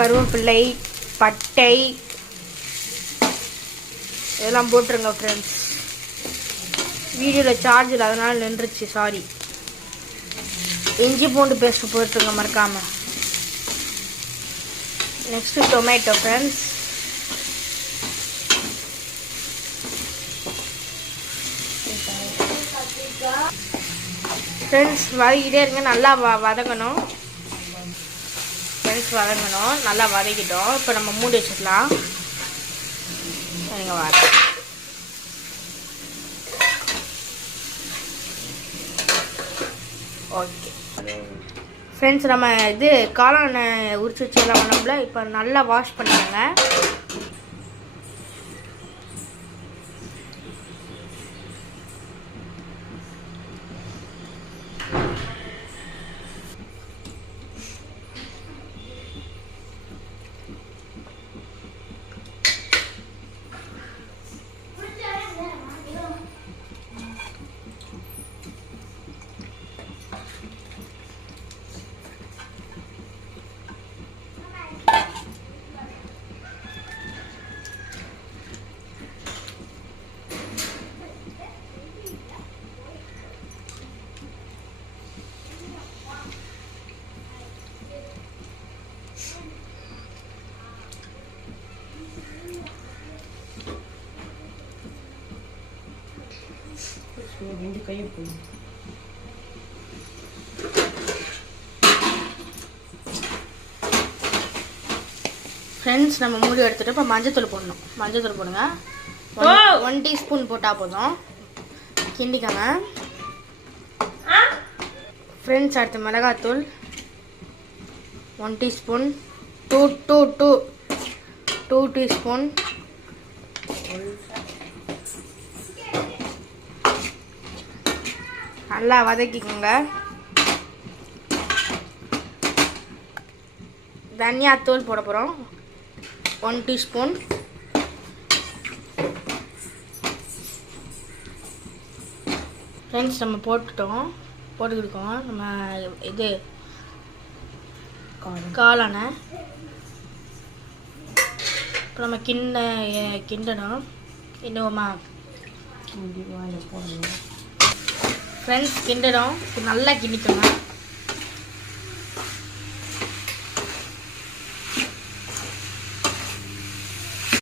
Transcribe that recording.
கருவேப்பிலை, பட்டை இதெல்லாம் போட்டுருங்க ஃப்ரெண்ட்ஸ். வீடியோவில் சார்ஜ் இல்லை, அதனால் நின்றுச்சு, சாரி. இஞ்சி பூண்டு பேஸ்ட் போட்டுருங்க மறக்காமல். Next tomato friends. ஃப்ரெண்ட்ஸ் வதக்கிட்டே இருங்க, நல்லா வதங்கணும் ஃப்ரெண்ட்ஸ், வதங்கணும், நல்லா வதக்கிட்டோம். இப்போ நம்ம மூடி வச்சுக்கலாம். சரிங்க, வர ஓகே ஃப்ரெண்ட்ஸ், நம்ம இது காளான் உரிச்சு வச்சுக்கலாம் நம்மள. இப்போ நல்லா வாஷ் பண்ணிக்கோங்க. ஃப்ரெண்ட்ஸ், நம்ம மூடி எடுத்துட்டு இப்போ மஞ்சத்தூள் போடணும். மஞ்சத்தூள் போடுங்க. 1 டீஸ்பூன் போட்டால் போதும். கிண்டிக்கங்க ஃப்ரெண்ட்ஸ். அடுத்து மிளகாத்தூள் 1 டீஸ்பூன். 2 டீஸ்பூன். நல்லா வதக்கிக்கோங்க. தனியாத்தூள் போட போகிறோம் 1 டீஸ்பூன். ஃப்ரெண்ட்ஸ், நம்ம போட்டுக்கிட்டோம் நம்ம இது காளானை. இப்போ நம்ம கிண்டணும். கிண்டுவோமா ஃப்ரெண்ட்ஸ்? கிண்டணும், நல்லா கிண்டிக்கோங்க.